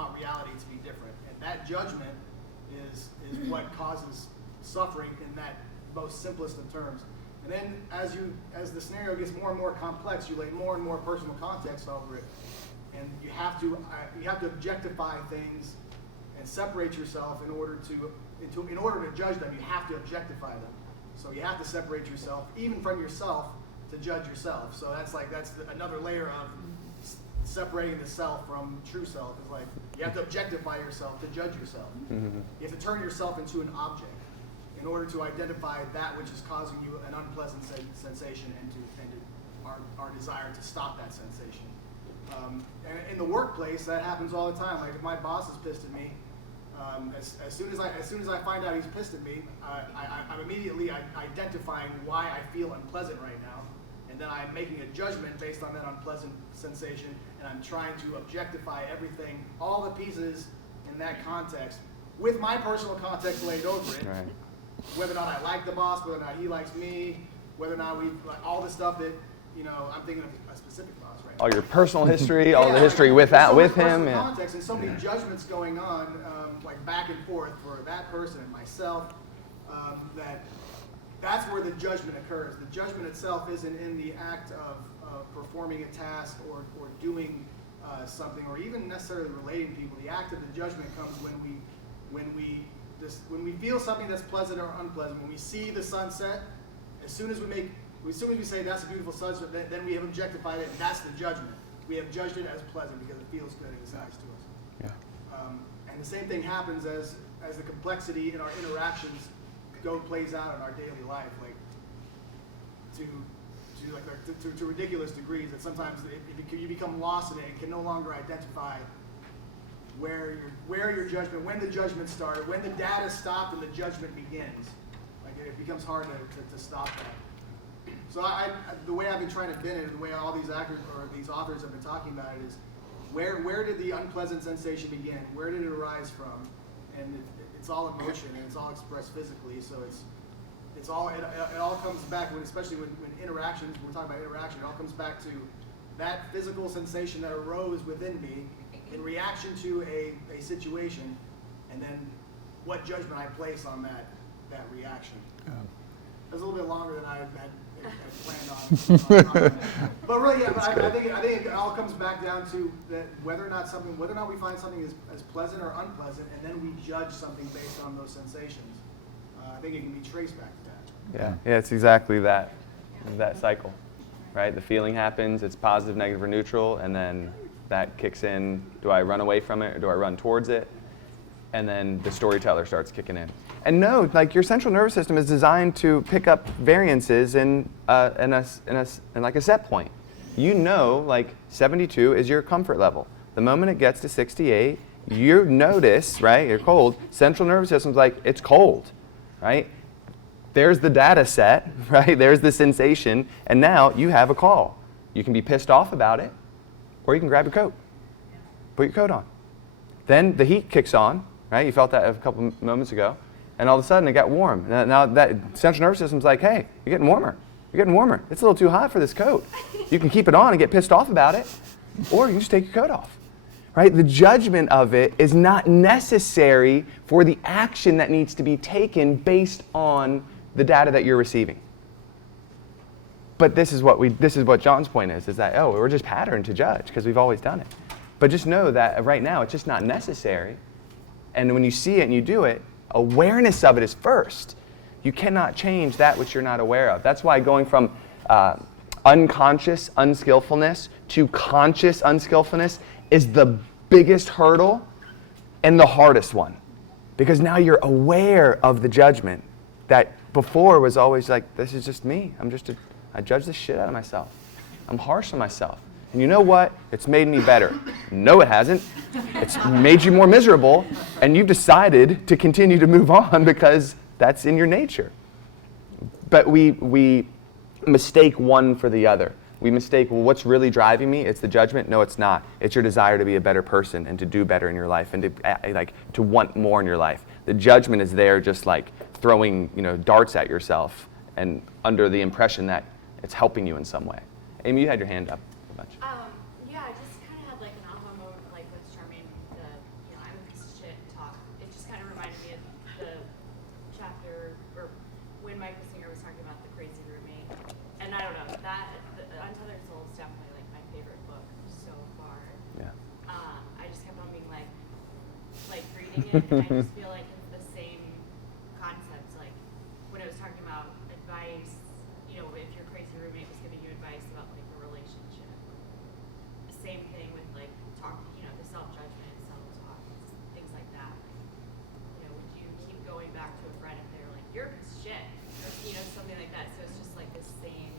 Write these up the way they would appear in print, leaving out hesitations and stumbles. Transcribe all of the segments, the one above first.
want reality to be different. And that judgment is what causes suffering in that most simplest of terms. And then as the scenario gets more and more complex, you lay more and more personal context over it. And you have to objectify things and separate yourself in order to judge them. You have to objectify them. So you have to separate yourself, even from yourself, to judge yourself. So that's another layer of separating the self from true self. Is like you have to objectify yourself to judge yourself. Mm-hmm. You have to turn yourself into an object in order to identify that which is causing you an unpleasant sensation and our desire to stop that sensation. And in the workplace, that happens all the time. Like if my boss is pissed at me, as soon as I find out he's pissed at me, I'm immediately identifying why I feel unpleasant right now, and then I'm making a judgment based on that unpleasant sensation, and I'm trying to objectify everything, all the pieces in that context, with my personal context laid over it. Right. Whether or not I like the boss, whether or not he likes me, whether or not all the stuff that, I'm thinking of a specific boss, right? All your personal history, all the history with him. Yeah. Context and so many judgments going on, like back and forth for that person and myself, that's where the judgment occurs. The judgment itself isn't in the act of performing a task or doing something, or even necessarily relating to people. The act of the judgment comes when we feel something that's pleasant or unpleasant. When we see the sunset, as soon as we say that's a beautiful sunset, then we have objectified it, and that's the judgment. We have judged it as pleasant because it feels good and it's nice to us. Yeah. And the same thing happens as the complexity in our interactions plays out in our daily life, like to ridiculous degrees that sometimes you become lost in it and can no longer identify where your judgment, when the judgment started, when the data stopped and the judgment begins. Like it becomes hard to stop that. So the way I've been trying to bend it, the way all these actors or these authors have been talking about it is, where did the unpleasant sensation begin? Where did it arise from? And it's all emotion and it's all expressed physically. So it all comes back especially when interactions. When we're talking about interaction, it all comes back to that physical sensation that arose within me in reaction to a situation, and then what judgment I place on that reaction. It was a little bit longer than I had planned on. But really, yeah. I think it all comes back down to that whether or not we find something as pleasant or unpleasant, and then we judge something based on those sensations. I think it can be traced back to that. Yeah, it's exactly that cycle, right? The feeling happens, it's positive, negative, or neutral, and then that kicks in. Do I run away from it or do I run towards it? And then the storyteller starts kicking in. And no, like your central nervous system is designed to pick up variances in like a set point. Like 72 is your comfort level. The moment it gets to 68, you notice, right? You're cold. Central nervous system's like, it's cold, right? There's the data set, right? There's the sensation, and now you have a call. You can be pissed off about it, or you can grab your coat, put your coat on. Then the heat kicks on, right? You felt that a couple moments ago, and all of a sudden it got warm. Now that central nervous system's like, hey, you're getting warmer. You're getting warmer. It's a little too hot for this coat. You can keep it on and get pissed off about it, or you can just take your coat off, right? The judgment of it is not necessary for the action that needs to be taken based on the data that you're receiving. But this is what John's point is that, we're just patterned to judge because we've always done it. But just know that right now it's just not necessary. And when you see it and you do it, awareness of it is first. You cannot change that which you're not aware of. That's why going from unconscious unskillfulness to conscious unskillfulness is the biggest hurdle and the hardest one. Because now you're aware of the judgment that before was always like, this is just me. I judge the shit out of myself. I'm harsh on myself. And you know what? It's made me better. No, it hasn't. It's made you more miserable, and you've decided to continue to move on because that's in your nature. But we mistake one for the other. We mistake, what's really driving me? It's the judgment. No, it's not. It's your desire to be a better person and to do better in your life and to want more in your life. The judgment is there just like throwing darts at yourself and under the impression that it's helping you in some way. Amy, you had your hand up a bunch. Yeah, I just kind of had like an aha moment, like with Charmaine, the reading it, and I just feel like it's the same concepts. Like when I was talking about advice, you know, if your crazy roommate was giving you advice about like a relationship, the same thing with like you know, the self-judgment, self-talk, things like that. You know, would you keep going back to a friend if they were like, you're a piece of shit, or you know, something like that? So it's just like the same.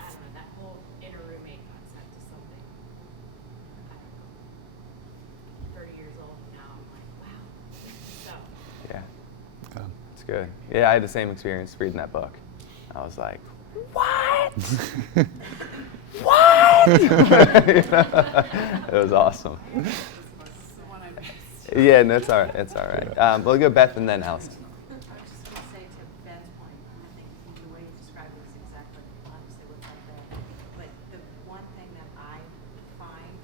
I don't know, that whole inner roommate concept is something. I don't know. 30 years old now, I'm like, wow. So. Yeah. It's good. Yeah, I had the same experience reading that book. I was like, what? What? It was awesome. Yeah, no, it's all right. It's all right. We'll go Beth and then Allison. I was just going to say to Ben's point, and I think the way you described it is exactly obviously what's out there. But the one thing that I find,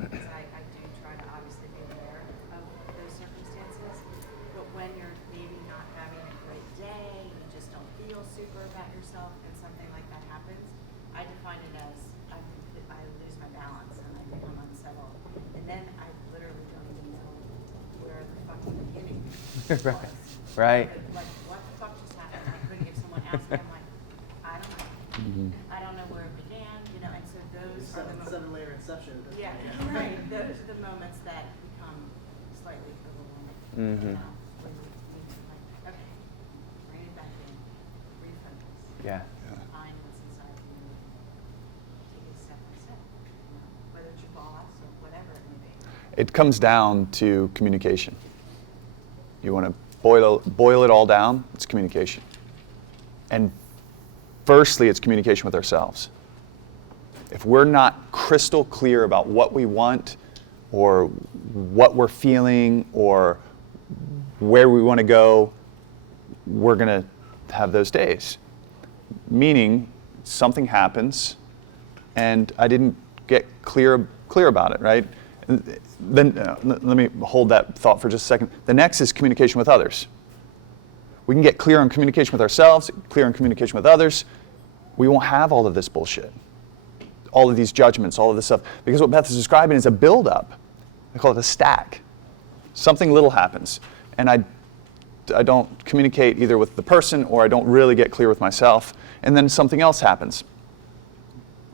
because I do try to obviously be aware of those circumstances, but when you're maybe not having a great day, you just don't feel super about yourself, and something like that happens, I define it as I lose my balance and I become unsettled. And then I literally don't even know where the fuck the beginning was. Right. Like, what the fuck just happened? I couldn't, if someone asked me, I'm like, I don't know. I don't know where it began, you know, and so those are the moments. Seven-layer inception. Yeah, right. Those are the moments that become slightly overwhelming. Mhm. You know, when you need to like, okay, bring it back in, refocus. Yeah. Find what's inside you. Take it step by step. You know, whether it's your boss or whatever it may be. It comes down to communication. You want to boil it all down, it's communication. And firstly, it's communication with ourselves. If we're not crystal clear about what we want or what we're feeling or where we want to go, we're going to have those days. Meaning something happens and I didn't get clear about it, right? Then let me hold that thought for just a second. The next is communication with others. We can get clear on communication with ourselves, clear on communication with others. We won't have all of this bullshit, all of these judgments, all of this stuff. Because what Beth is describing is a buildup. I call it a stack. Something little happens, and I don't communicate either with the person or I don't really get clear with myself, and then something else happens,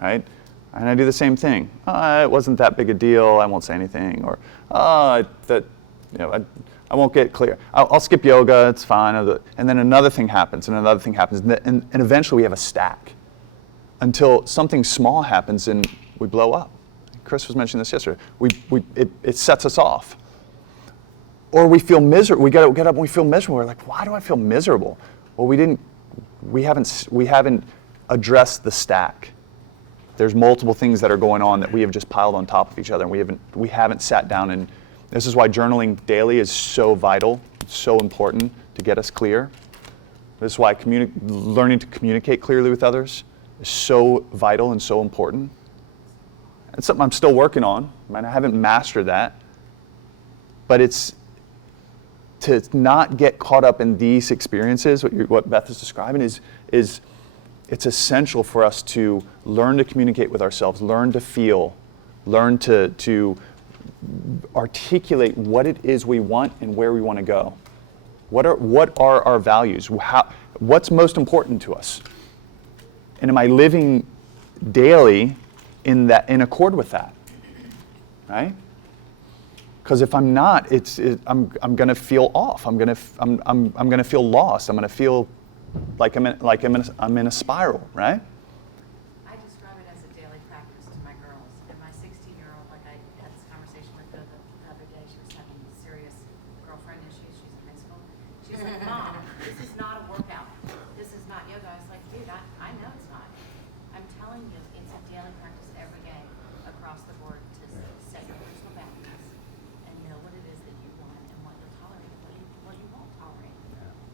right? And I do the same thing. It wasn't that big a deal. I won't say anything. Or I won't get clear. I'll skip yoga. It's fine. And then another thing happens, and another thing happens, and eventually we have a stack until something small happens and we blow up. Chris was mentioning this yesterday. It sets us off. Or we feel miserable. We get up and we feel miserable. We're like, why do I feel miserable? Well, we haven't addressed the stack. There's multiple things that are going on that we have just piled on top of each other, and we haven't sat down. And this is why journaling daily is so vital, so important to get us clear. This is why learning to communicate clearly with others is so vital and so important. It's something I'm still working on. I haven't mastered that, but it's to not get caught up in these experiences. What Beth is describing is it's essential for us to learn to communicate with ourselves, learn to feel, learn to articulate what it is we want and where we want to go. What are our values? What's most important to us? And am I living daily in accord with that? Right? Because if I'm not, I'm going to feel off. I'm going to feel lost. I'm going to feel like I'm in a spiral, right? I describe it as a daily practice to my girls. And my 16-year-old, like I had this conversation with her the other day, she was having serious girlfriend issues. She's in high school. She's like, Mom, this is not a workout. This is not yoga. I was like, dude, I know it's not. I'm telling you, it's a daily practice every day across the board to set your personal boundaries and know what it is that you want and what you'll tolerate, what you won't tolerate.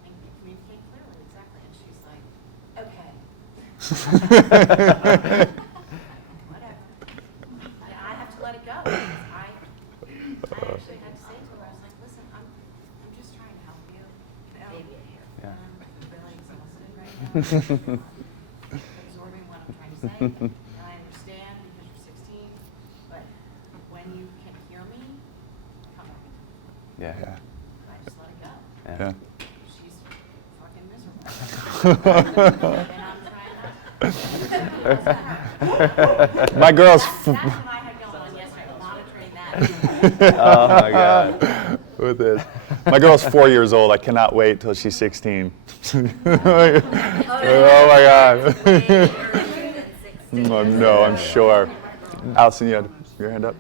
And communicate clearly, exactly. And she's like, okay. Whatever. I have to let it go because I actually had to say to her, I was like, listen, I'm just trying to help you. You know, Yeah. I'm really exhausted right now. Absorbing what I'm trying to say. And I understand because you're 16, but when you can hear me, come back into it. Yeah. Yeah. I just let it go. Yeah. Yeah. She's fucking miserable. And I'm trying not to. My girl's. That's what I had going on yesterday, monitoring that. Oh my God. With this. My girl's 4 years old. I cannot wait till she's 16. Oh my God. No, I'm sure. Allison, you had your hand up?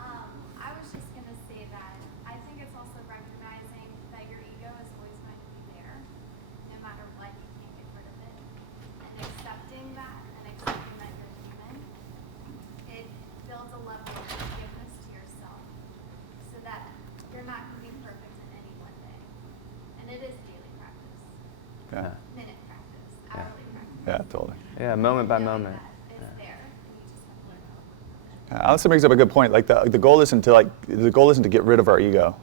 I was just going to say that I think it's also recognizing that your ego is always going to be there, no matter what, you can't get rid of it. And accepting that and accepting that you're human, it builds a level of forgiveness to yourself so that you're not going to be perfect in any one day. And it is daily practice, Yeah. minute practice, hourly practice. Yeah, totally. Yeah, moment by Knowing moment. that it's there, and you just have to learn how to work with it. Allison brings up a good point. Like the goal isn't to get rid of our ego.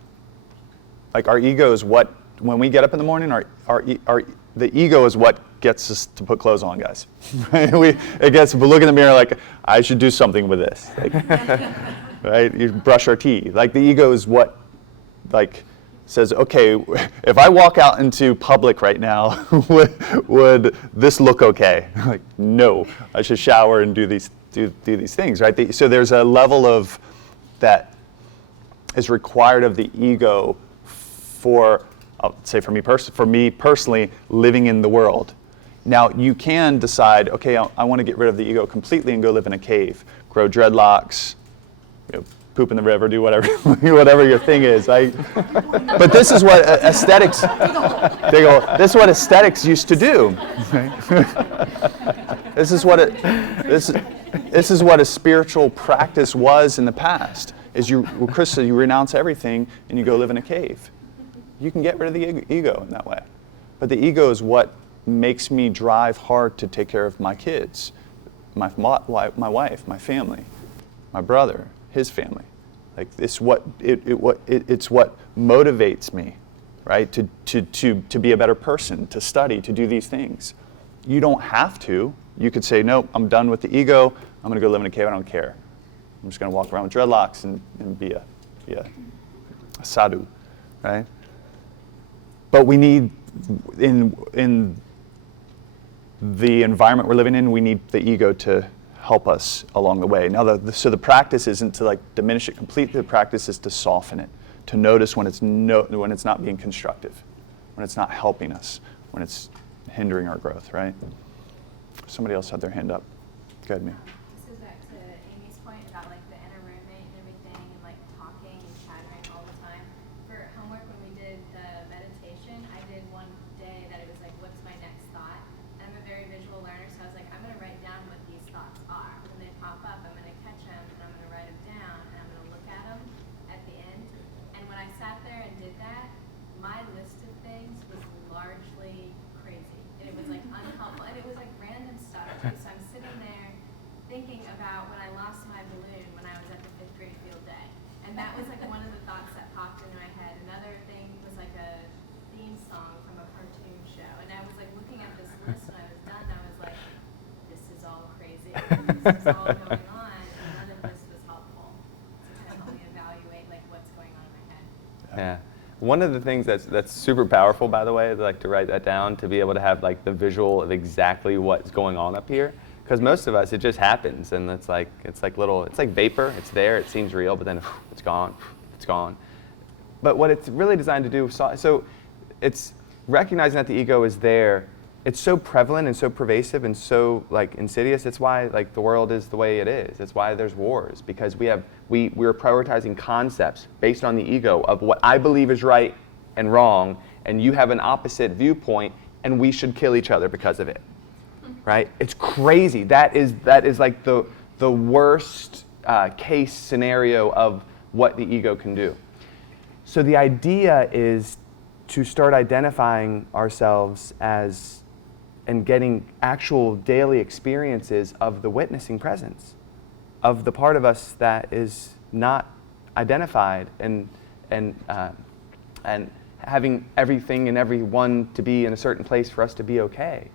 Like our ego is what, when we get up in the morning, the ego is what gets us to put clothes on, guys. It gets to look in the mirror like, I should do something with this. Like, right? You brush our teeth. Like the ego is what, like, says, okay, if I walk out into public right now, would this look okay? Like, no, I should shower and do these things, right? So there's a level of that is required of the ego for, I'll say for me personally, living in the world. Now you can decide, okay, I want to get rid of the ego completely and go live in a cave, grow dreadlocks, poop in the river, do whatever, whatever your thing is. But this is what aesthetics. This is what aesthetics used to do. This is what this is what a spiritual practice was in the past. Is Chris said, you renounce everything and you go live in a cave. You can get rid of the ego in that way. But the ego is what makes me drive hard to take care of my kids, my wife, my family, my brother, his family. Like it's what motivates me, right? To be a better person, to study, to do these things. You don't have to. You could say, no, I'm done with the ego. I'm going to go live in a cave. I don't care. I'm just going to walk around with dreadlocks and be a sadhu, right? But we need, in the environment we're living in, we need the ego to help us along the way. Now, so the practice isn't to like diminish it completely. The practice is to soften it, to notice when it's not being constructive, when it's not helping us, when it's hindering our growth, right? Somebody else had their hand up. Go ahead, Mia. This goes back to Amy's point about like the inner roommate and everything, and like talking and chattering all the time. For homework, when we did the meditation, I did one day that it was like, what's my next thought? And I'm a very visual learner, so I was like, I'm going to write down what these thoughts are. When they pop up, I'm going to catch them and I'm going to write them down and I'm going to look at them at the end. And when I sat there and did that, my list of things was largely crazy. And it was like unhelpful, and it was like random stuff too. So I'm sitting there thinking about when I lost my balloon when I was at the 5th grade field day. And that was like one of the thoughts that popped into my head. Another thing was like a theme song from a cartoon show. And I was like looking at this list when I was done, and I was like, this is all crazy. This is all going on, and none of this was helpful to kind of help me evaluate like what's going on in my head. Yeah. One of the things that's super powerful, by the way, I'd like to write that down, to be able to have like the visual of exactly what's going on up here. Because most of us, it just happens, and it's like vapor. It's there, it seems real, but then it's gone, it's gone. But what it's really designed to do, so it's recognizing that the ego is there. It's so prevalent and so pervasive and so like insidious. It's why like the world is the way it is. It's why there's wars, because we're prioritizing concepts based on the ego of what I believe is right and wrong, and you have an opposite viewpoint, and we should kill each other because of it. Right? It's crazy. That is like the worst case scenario of what the ego can do. So the idea is to start identifying ourselves as and getting actual daily experiences of the witnessing presence, of the part of us that is not identified, and having everything and everyone to be in a certain place for us to be okay.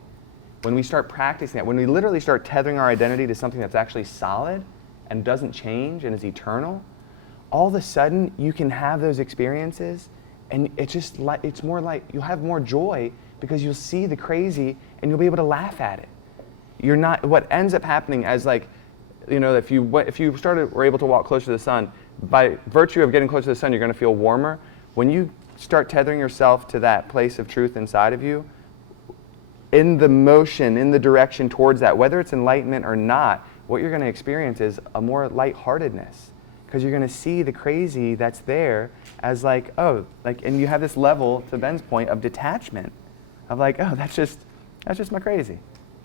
When we start practicing that, when we literally start tethering our identity to something that's actually solid and doesn't change and is eternal, all of a sudden you can have those experiences, and it's more like you'll have more joy because you'll see the crazy and you'll be able to laugh at it. You're not, what ends up happening as like, if you were able to walk closer to the sun, by virtue of getting closer to the sun, you're going to feel warmer. When you start tethering yourself to that place of truth inside of you, in the motion, in the direction towards that, whether it's enlightenment or not, what you're going to experience is a more lightheartedness, because you're going to see the crazy that's there as like, oh, like, and you have this level, to Ben's point, of detachment, of like, oh, that's just my crazy.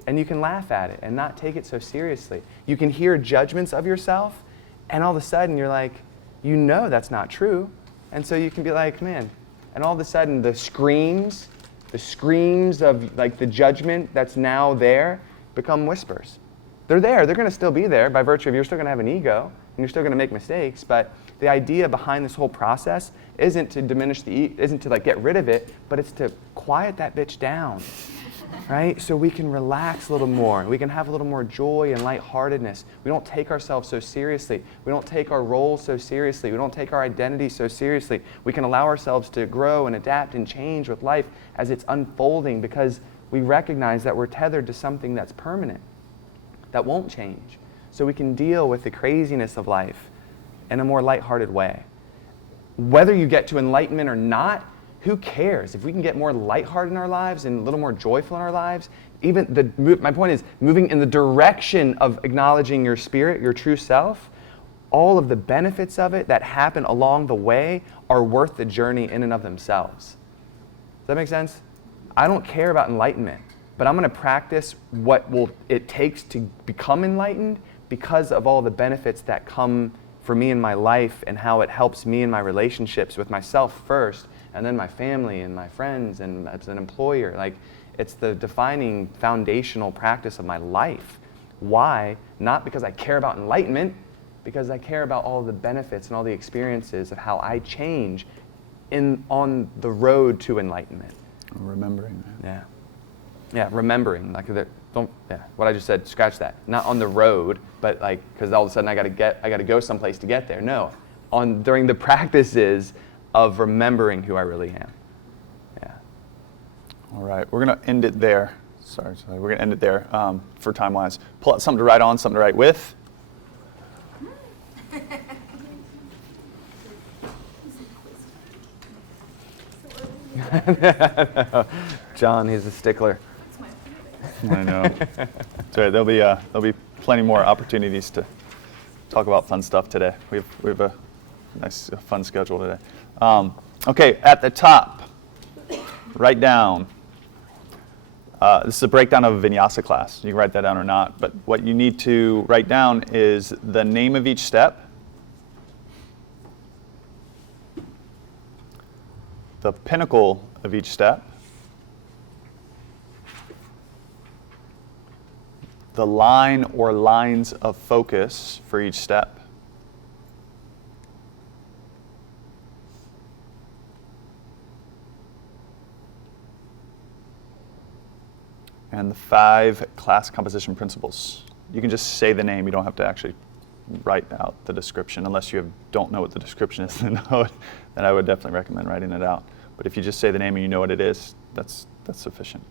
And you can laugh at it and not take it so seriously. You can hear judgments of yourself, and all of a sudden you're like, that's not true. And so you can be like, man, and all of a sudden the screams of like the judgment that's now there become whispers. They're there, they're going to still be there by virtue of you're still going to have an ego, and you're still going to make mistakes, but the idea behind this whole process isn't to diminish isn't to like get rid of it, but it's to quiet that bitch down. Right? So we can relax a little more. We can have a little more joy and lightheartedness. We don't take ourselves so seriously. We don't take our roles so seriously. We don't take our identity so seriously. We can allow ourselves to grow and adapt and change with life as it's unfolding, because we recognize that we're tethered to something that's permanent, that won't change. So we can deal with the craziness of life in a more lighthearted way. Whether you get to enlightenment or not, who cares? If we can get more lighthearted in our lives and a little more joyful in our lives, my point is, moving in the direction of acknowledging your spirit, your true self, all of the benefits of it that happen along the way are worth the journey in and of themselves. Does that make sense? I don't care about enlightenment, but I'm going to practice what it takes to become enlightened because of all the benefits that come for me in my life and how it helps me in my relationships with myself first, and then my family and my friends and as an employer. Like, it's the defining foundational practice of my life. Why? Not because I care about enlightenment, because I care about all the benefits and all the experiences of how I change on the road to enlightenment. Remembering. Yeah, remembering. Like, what I just said, scratch that. Not on the road, but like, because all of a sudden I got to go someplace to get there. No, during the practices of remembering who I really am. Yeah. All right, we're going to end it there. Sorry, we're going to end it there for time-wise. Pull out something to write on, something to write with. John, he's a stickler. I know. It's all right. There'll be plenty more opportunities to talk about fun stuff today. We have a nice, fun schedule today. Okay, at the top, write down. This is a breakdown of a vinyasa class. You can write that down or not, but what you need to write down is the name of each step, the pinnacle of each step, the line or lines of focus for each step, and the 5 class composition principles. You can just say the name. You don't have to actually write out the description unless you don't know what the description is. Then I would definitely recommend writing it out. But if you just say the name and you know what it is, that's sufficient.